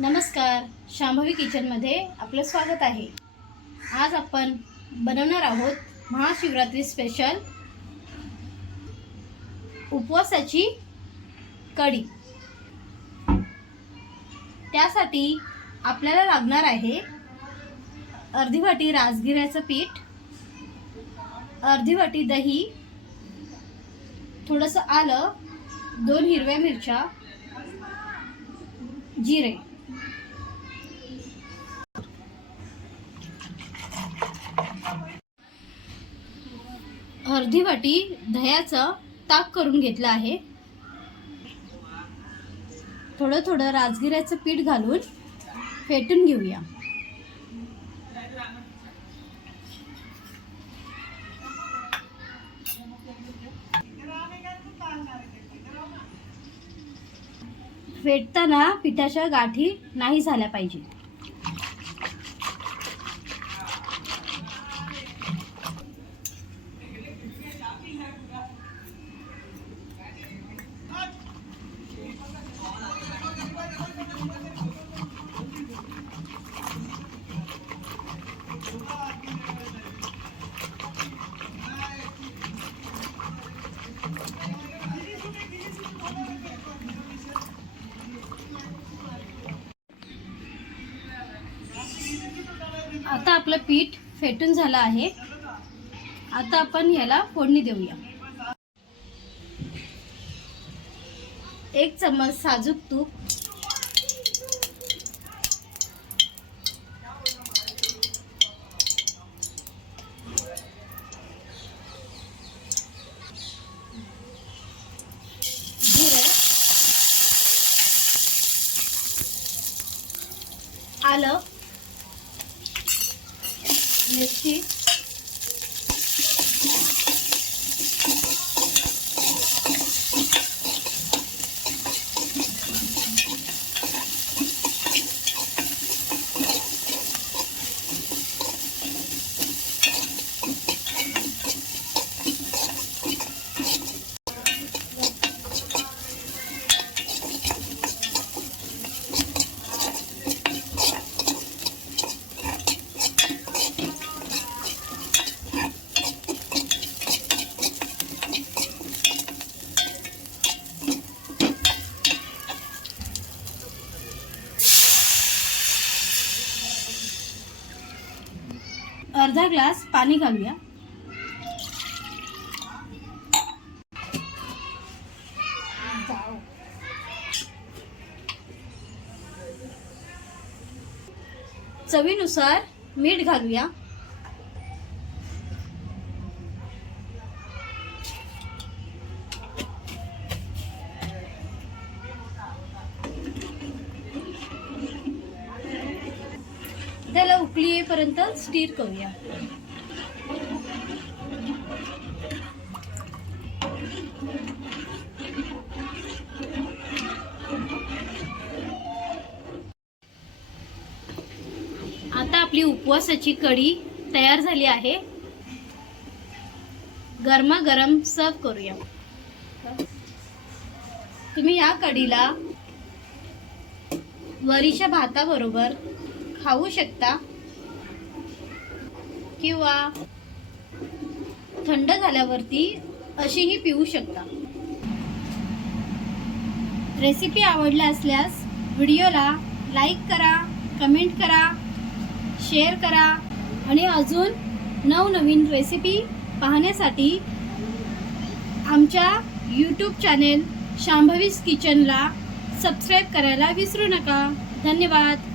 नमस्कार, शांभवी किचनमध्ये आपलं स्वागत आहे। आज आपण बनवणार आहोत महाशिवरात्री स्पेशल उपवासाची कढी। त्यासाठी आपल्याला लागणार आहे अर्धी वाटी राजगिऱ्याचं पीठ, अर्धी वाटी दही, थोडंसं आलं, 2 हिरव्या मिरच्या, जिरे, अर्धी वाटी दह्याचं ताक करून घेतलं आहे। थोडं थोडं राजगिऱ्याचं पीठ घालून फेटून घेऊया। फेटताना पिठाच्या गाठी नाही झाल्या पाहिजे। आता आपलं पीठ फेटून झालं आहे। आता आपण याला फोडणी देऊया। 1 चम्मच साजूक तूप, जिरे, आलं, मिरची, अर्धा ग्लास पाणी घालूया। चवीनुसार मीठ घालूया। त्याला उकळी येईपर्यंत स्टीर करूया। आता आपली उपवासाची कढी तयार झाली आहे। गरमागरम सर्व करूया। तुम्ही या कढीला वरीच्या भाताबरोबर खाऊ शकता किंवा थंड झाल्यावरती अशीही पिऊ शकता। रेसिपी आवडली असल्यास व्हिडिओला लाईक करा, कमेंट करा, शेअर करा आणि अजून नवनवीन रेसिपी पाहण्यासाठी आमच्या यूट्यूब चॅनेल शांभवीज किचनला सबस्क्राईब करायला विसरू नका। धन्यवाद।